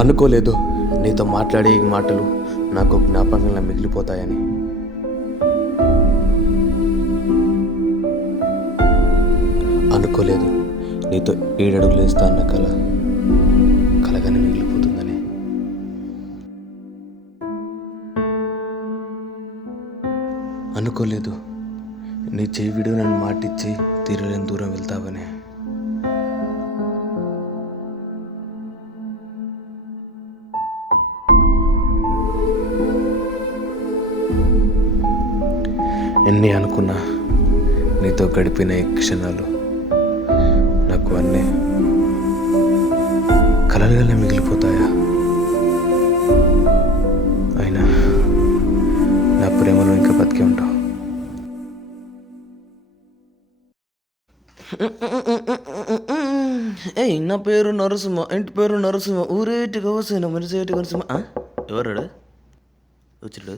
అనుకోలేదు నీతో మాట్లాడే ఈ మాటలు నాకు జ్ఞాపకంగా మిగిలిపోతాయని. అనుకోలేదు నీతో 7 అడుగులు వేస్తా అన్న కలగానే మిగిలిపోతుందని. అనుకోలేదు నీ చెయ్యి విడు నన్ను మాటిచ్చి తీరలేని దూరం వెళ్తావని. ఎన్ని అనుకున్నా నీతో గడిపిన ఈ క్షణాలు నాకు అన్నీ కలలుగానే మిగిలిపోతాయా? అయినా నా ప్రేమలో ఇంకా బతికే ఉంటావు. ఏయ్, నా పేరు నరసింహ, ఇంటి పేరు నరసింహ, ఊరేటి కవసిన మనిషేటి నరసింహ. ఎవరాడు వచ్చిడు?